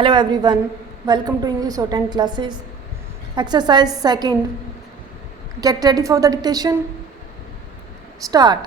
Hello everyone, welcome to English 10 classes. Exercise second. Get ready for the dictation. Start.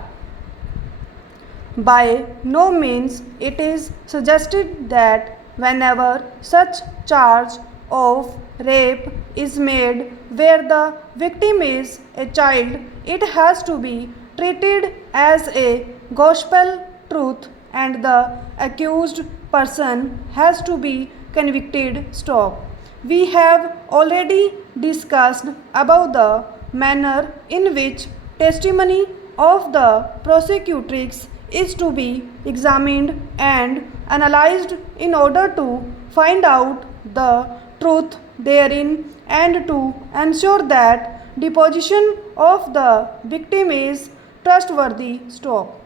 By no means it is suggested that whenever such charge of rape is made where the victim is a child, it has to be treated as a gospel truth and the accused person has to be convicted. Stop. We have already discussed about the manner in which testimony of the prosecutrix is to be examined and analyzed in order to find out the truth therein and to ensure that deposition of the victim is trustworthy. Stop.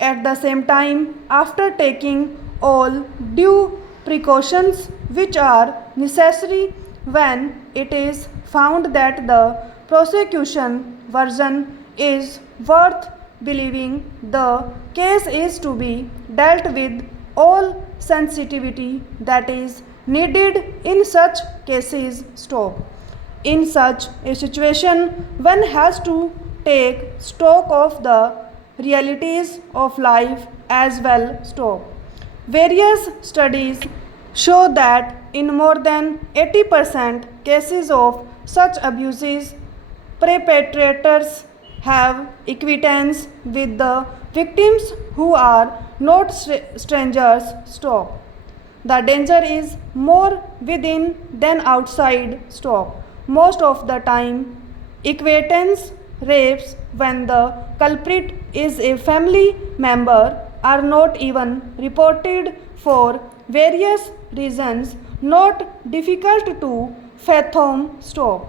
At the same time, after taking all due precautions which are necessary when it is found that the prosecution version is worth believing, the case is to be dealt with all sensitivity that is needed in such cases. Stop. In such a situation, one has to take stock of the realities of life as well. Stop. Various studies show that in more than 80% cases of such abuses, perpetrators have acquaintance with the victims who are not strangers. Stop. The danger is more within than outside. Stop. Most of the time, acquaintance rapes when the culprit is a family member are not even reported for various reasons not difficult to fathom. Stop.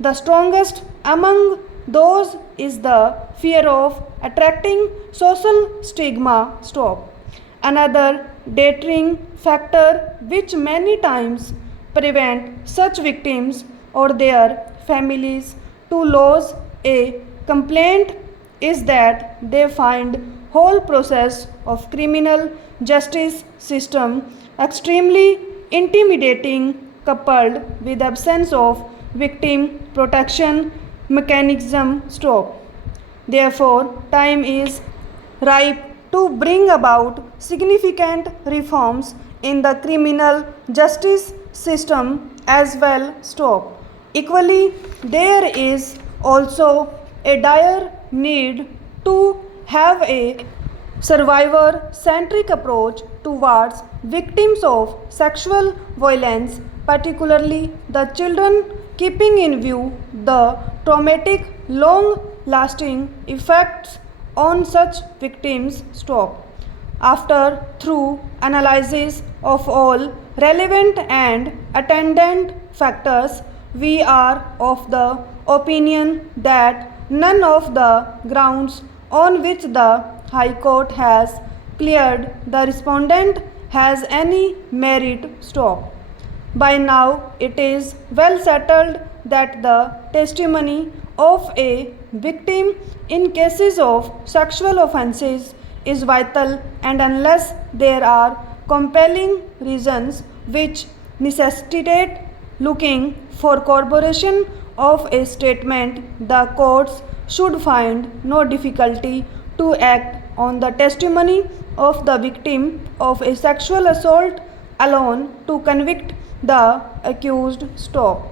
The strongest among those is the fear of attracting social stigma. Stop. Another deterring factor which many times prevent such victims or their families to lodge a complaint is that they find whole process of criminal justice system extremely intimidating, coupled with absence of victim protection mechanism. Stop. Therefore, time is ripe to bring about significant reforms in the criminal justice system as well. Stop. Equally, there is also a dire need to have a survivor centric approach towards victims of sexual violence, particularly the children, keeping in view the traumatic, long lasting effects on such victims. Stop. After through analysis of all relevant and attendant factors, we are of the opinion that none of the grounds on which the High Court has cleared the respondent has any merit. Stop. By now, it is well settled that the testimony of a victim in cases of sexual offences is vital, and unless there are compelling reasons which necessitate looking for corroboration of a statement, the courts should find no difficulty to act on the testimony of the victim of a sexual assault alone to convict the accused. Stop.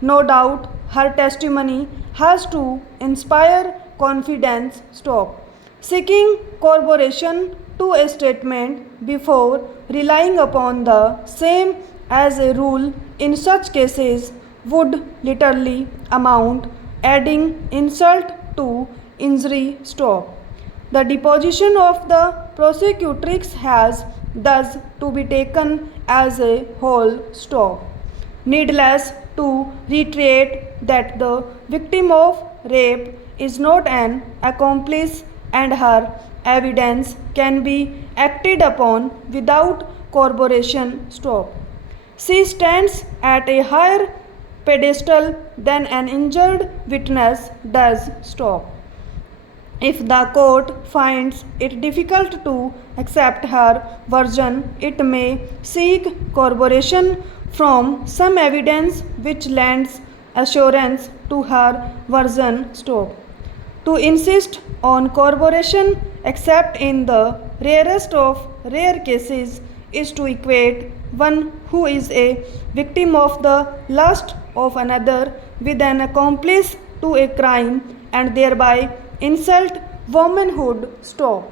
No doubt her testimony has to inspire confidence. Stop. Seeking corroboration to a statement before relying upon the same as a rule in such cases would literally amount adding insult to injury. Stop. The deposition of the prosecutrix has thus to be taken as a whole. Stop. Needless to reiterate that the victim of rape is not an accomplice and her evidence can be acted upon without corroboration. Stop. She stands at a higher pedestal than an injured witness does. Stop. If the court finds it difficult to accept her version, it may seek corroboration from some evidence which lends assurance to her version. Stop. To insist on corroboration, except in the rarest of rare cases, is to equate one who is a victim of the lust of another with an accomplice to a crime and thereby insult womanhood. Stop.